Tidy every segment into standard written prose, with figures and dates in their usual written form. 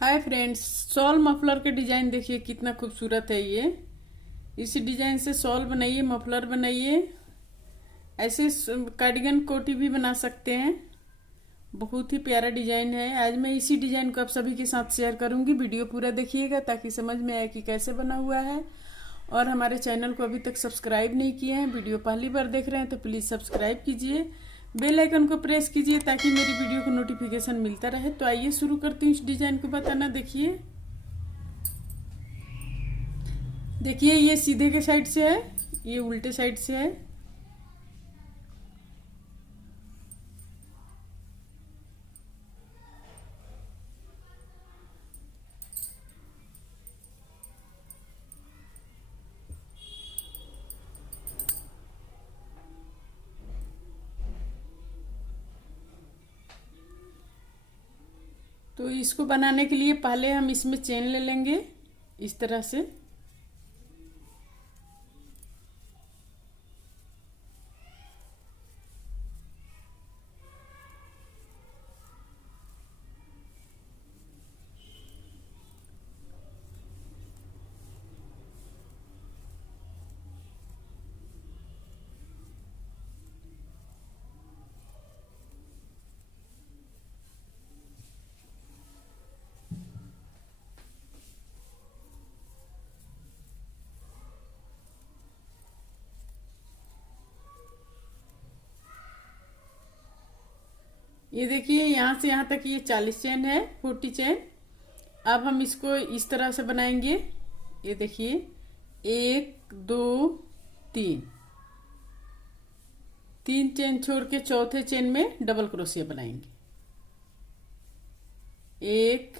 Hi friends, shawl muffler के design देखिए कितना खूबसूरत है ये। इसी डिजाइन से शॉल बनाइए, मफलर बनाइए, ऐसे कार्डिगन कोटी भी बना सकते हैं। बहुत ही प्यारा डिजाइन है। आज मैं इसी डिजाइन को आप सभी के साथ शेयर करूंगी। वीडियो पूरा देखिएगा ताकि समझ में आए कि कैसे बना हुआ है। और हमारे चैनल को अभी तक सब्सक्राइब नहीं किए हैं, वीडियो पहली बार देख रहे हैं तो प्लीज़ सब्सक्राइब कीजिए, बेल आइकन को प्रेस कीजिए ताकि मेरी वीडियो को नोटिफिकेशन मिलता रहे। तो आइए शुरू करती हूँ इस डिजाइन को बताना। देखिए देखिए ये सीधे के साइड से है, ये उल्टे साइड से है। तो इसको बनाने के लिए पहले हम इसमें चेन ले लेंगे इस तरह से। ये देखिए यहाँ से यहाँ तक ये 40 चेन है, 40 चेन। अब हम इसको इस तरह से बनाएंगे। ये देखिए 1 2 3, 3 चेन छोड़ के चौथे चेन में डबल क्रोशिया बनाएंगे। 1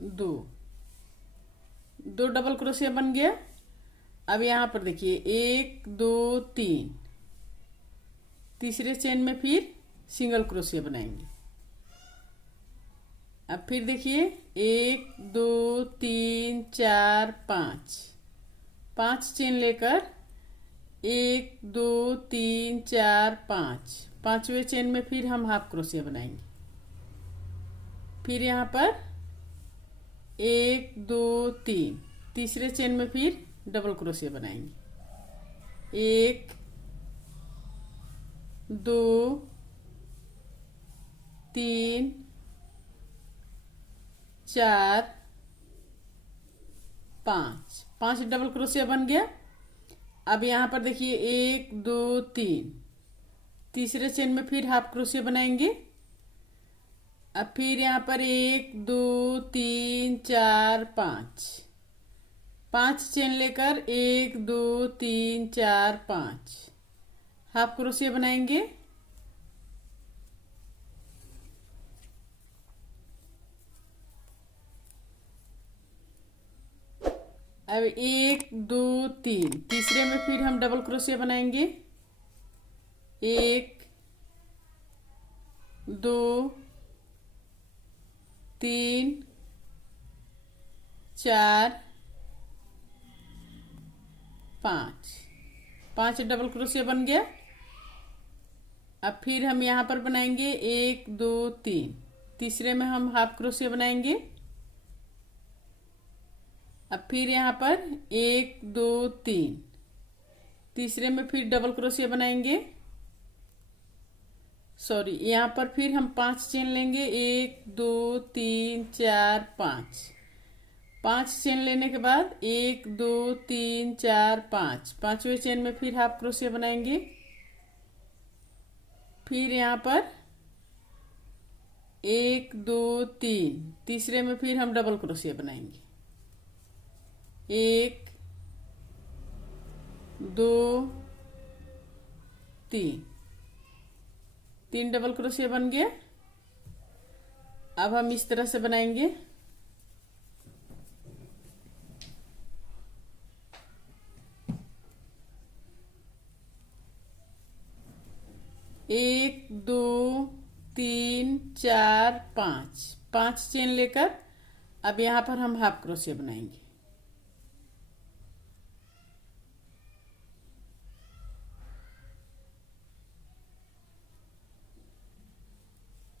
2, 2 डबल क्रोशिया बन गया। अब यहाँ पर देखिए 1 2 3, तीसरे चेन में फिर सिंगल क्रोशिया बनाएंगे। अब फिर देखिए 1 2 3 4 5, 5 चेन लेकर 1 2 3 4 5, पांचवें चेन में फिर हम हाफ क्रोशिया बनाएंगे। फिर यहाँ पर 1 2 3, तीसरे चेन में फिर डबल क्रोशिया बनाएंगे। 1 2 3 4 5, 5 डबल क्रोशिया बन गया। अब यहाँ पर देखिए 1 2 3, तीसरे चेन में फिर हाफ क्रोशिया बनाएंगे। अब फिर यहाँ पर 1 2 3 4 5, 5 चेन लेकर 1 2 3 4 5, हाफ क्रोशिया बनाएंगे। अब 1 2 3, तीसरे में फिर हम डबल क्रोशिया बनाएंगे। 1 2 3 4 5, 5 डबल क्रोशिया बन गया। अब फिर हम यहाँ पर बनाएंगे 1 2 3, तीसरे में हम हाफ क्रोशिया बनाएंगे। अब फिर यहाँ पर 1 2 3, तीसरे में फिर डबल क्रोशिया बनाएंगे। सॉरी, यहाँ पर फिर हम 5 चेन लेंगे। 1 2 3 4 5, 5 चेन लेने के बाद 1 2 3 4 5, पांचवें चेन में फिर हाफ क्रोशिया बनाएंगे। फिर यहाँ पर 1 2 3, तीसरे में फिर हम डबल क्रोशिया बनाएंगे। 1 2 3, 3 डबल क्रोशिया बन गया। अब हम इस तरह से बनाएंगे। एक दो तीन चार पाँच, 5 चेन लेकर अब यहाँ पर हम हाफ क्रोशिया बनाएंगे।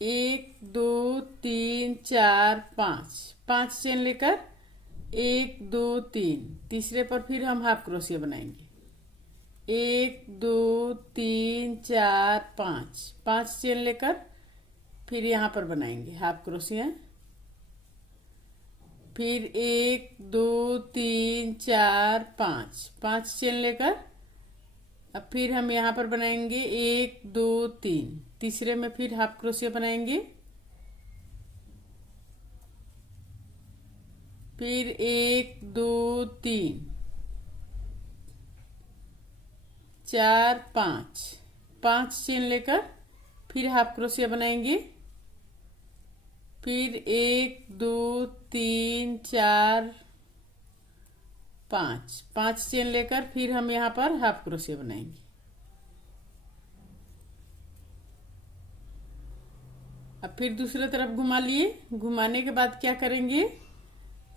एक दो तीन तीन चार पाँच, 5 चेन लेकर 1 2 3, तीसरे पर फिर हम हाफ क्रोशिया बनाएंगे। 1 2 3 4 5, 5 चेन लेकर फिर यहाँ पर बनाएंगे हाफ क्रोशिया। फिर 1 2 3 4 5, 5 चेन लेकर अब फिर हम यहाँ पर बनाएंगे 1 2 3, तीसरे में फिर हाफ क्रोशिया बनाएंगे। फिर 1 2 3 4 5, 5 चेन लेकर फिर हाफ क्रोशिया बनाएंगे। फिर 1 2 3 4 5, 5 चेन लेकर फिर हम यहाँ पर हाफ क्रोशिया बनाएंगे। अब फिर दूसरी तरफ घुमा लिए। घुमाने के बाद क्या करेंगे,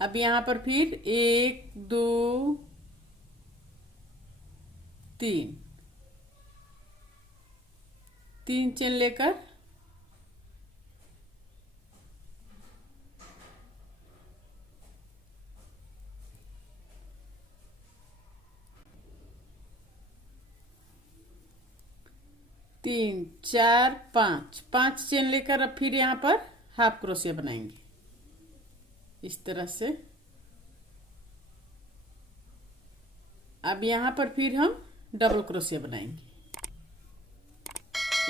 अब यहाँ पर फिर 1 2 3, 3 चेन लेकर तीन चार पाँच, 5 चेन लेकर अब फिर यहाँ पर हाफ क्रोशिया बनाएंगे इस तरह से। अब यहाँ पर फिर हम डबल क्रोशिया बनाएंगे।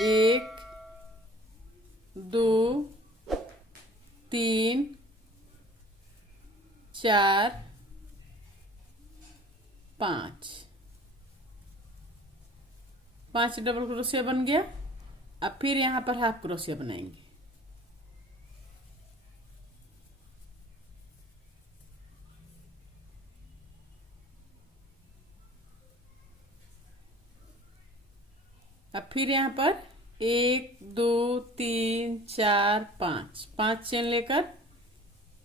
1 2 3 4 5, 5 डबल क्रोशिया बन गया। अब फिर यहाँ पर हाफ क्रोशिया बनाएंगे। अब फिर यहाँ पर 1 2 3 4 5, 5 चेन लेकर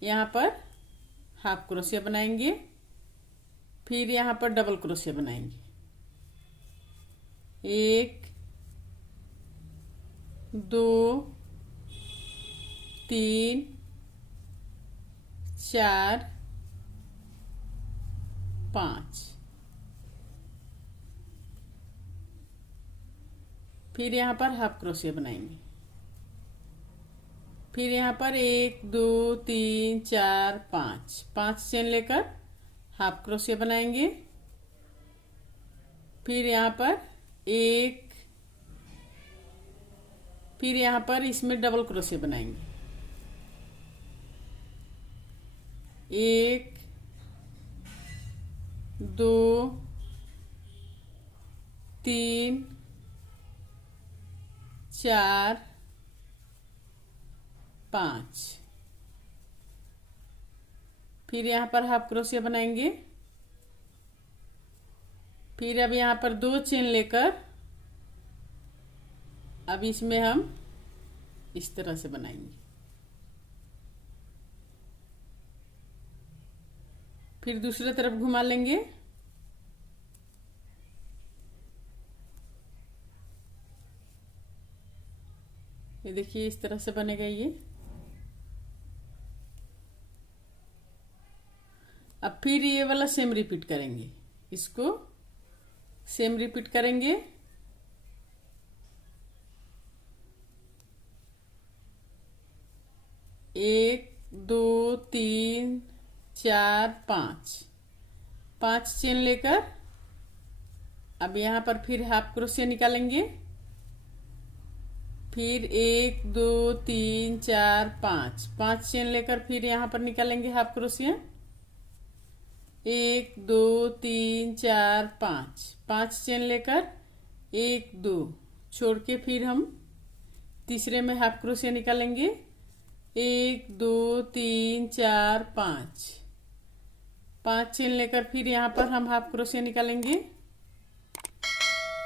यहाँ पर हाफ क्रोशिया बनाएंगे। फिर यहाँ पर डबल क्रोशिया बनाएंगे। 1 2 3 4 5, फिर यहाँ पर हाफ क्रोशिया बनाएंगे। फिर यहाँ पर 1 2 3 4 5, 5 चेन लेकर हाफ क्रोशिया बनाएंगे। फिर यहाँ पर फिर यहाँ पर इसमें डबल क्रोशिया बनाएंगे। 1 2 3 4 5, फिर यहाँ पर हाफ क्रोशिया बनाएंगे। फिर अब यहाँ पर 2 चेन लेकर अब इसमें हम इस तरह से बनाएंगे। फिर दूसरी तरफ घुमा लेंगे। ये देखिए इस तरह से बनेगा ये। अब फिर ये वाला सेम रिपीट करेंगे, इसको सेम रिपीट करेंगे। एक दो तीन चार पाँच, 5 चेन लेकर अब यहाँ पर फिर हाफ क्रोशिया निकालेंगे। फिर 1 2 3 4 5, 5 चेन लेकर फिर यहाँ पर निकालेंगे हाफ क्रोशिया। 1 2 3 4 5, 5 चेन लेकर 1 2 छोड़ के फिर हम तीसरे में हाफ क्रोशिया निकालेंगे। 1 2 3 4 5, 5 चेन लेकर फिर यहाँ पर हम हाफ क्रोशिया निकालेंगे।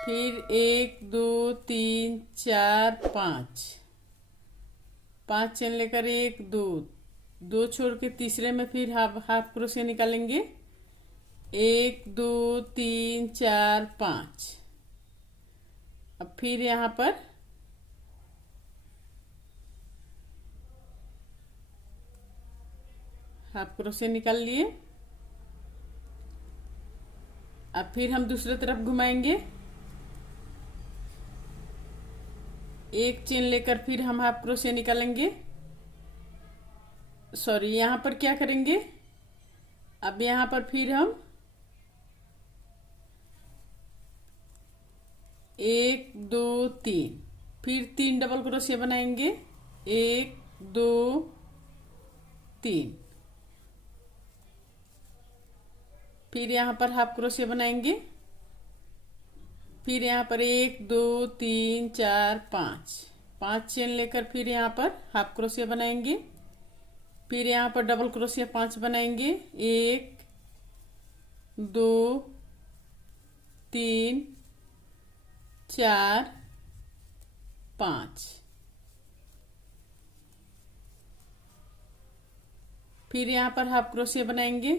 फिर 1 2 3 4 5, 5 चेन लेकर 1 2 2 छोड़ के तीसरे में फिर हाफ क्रोशिया निकालेंगे। 1 2 3 4 5, अब फिर यहाँ पर हाफ क्रोशे निकाल लिए। अब फिर हम दूसरी तरफ घुमाएंगे, एक चेन लेकर फिर हम हाफ क्रोशे निकालेंगे। सॉरी, यहां पर क्या करेंगे, अब यहां पर फिर हम 1 2 3 फिर 3 डबल क्रोशिया बनाएंगे, 1 2 3। फिर यहाँ पर हाफ क्रोशिया बनाएंगे, फिर यहाँ पर 1 2 3 4 5 चेन लेकर फिर यहाँ पर हाफ क्रोशिया बनाएंगे। फिर यहाँ पर डबल क्रोशिया 5 बनाएंगे, 1 2 3 4 5। फिर यहाँ पर हाफ क्रोशिया बनाएंगे,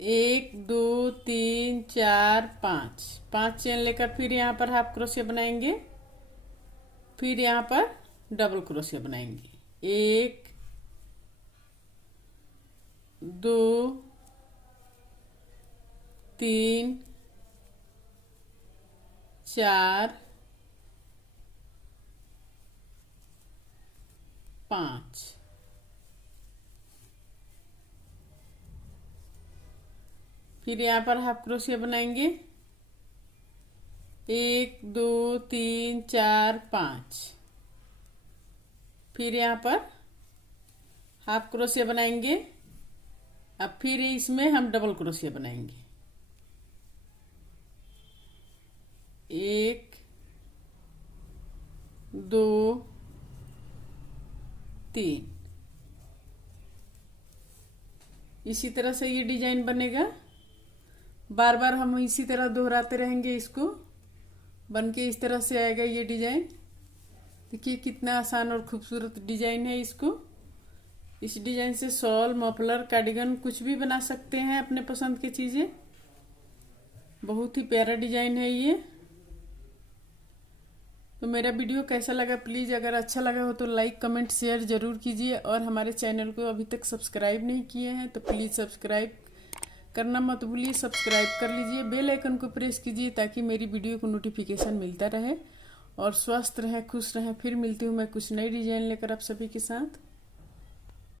1 2 3 4 5 चेन लेकर फिर यहाँ पर हाफ क्रोशिया बनाएंगे। फिर यहाँ पर डबल क्रोशिया बनाएंगे, 1 2 3 4 5। फिर यहाँ पर हाफ क्रोशिया बनाएंगे, 1 2 3 4 5। फिर यहाँ पर हाफ क्रोशिया बनाएंगे। अब फिर इसमें हम डबल क्रोशिया बनाएंगे, 1 2 3। इसी तरह से ये डिजाइन बनेगा, बार बार हम इसी तरह दोहराते रहेंगे, इसको बनके इस तरह से आएगा ये डिजाइन। देखिए कितना आसान और खूबसूरत डिजाइन है। इस डिजाइन से शॉल, मफलर, कार्डिगन कुछ भी बना सकते हैं अपने पसंद की चीजें। बहुत ही प्यारा डिजाइन है ये। तो मेरा वीडियो कैसा लगा, प्लीज अगर अच्छा लगा हो तो लाइक कमेंट शेयर जरूर कीजिए, और हमारे चैनल को अभी तक सब्सक्राइब नहीं किए हैं तो प्लीज सब्सक्राइब करना मत भूलिए। सब्सक्राइब कर लीजिए, बेल आइकन को प्रेस कीजिए ताकि मेरी वीडियो को नोटिफिकेशन मिलता रहे। और स्वस्थ रहें, खुश रहें। फिर मिलती हूँ मैं कुछ नई डिजाइन लेकर आप सभी के साथ।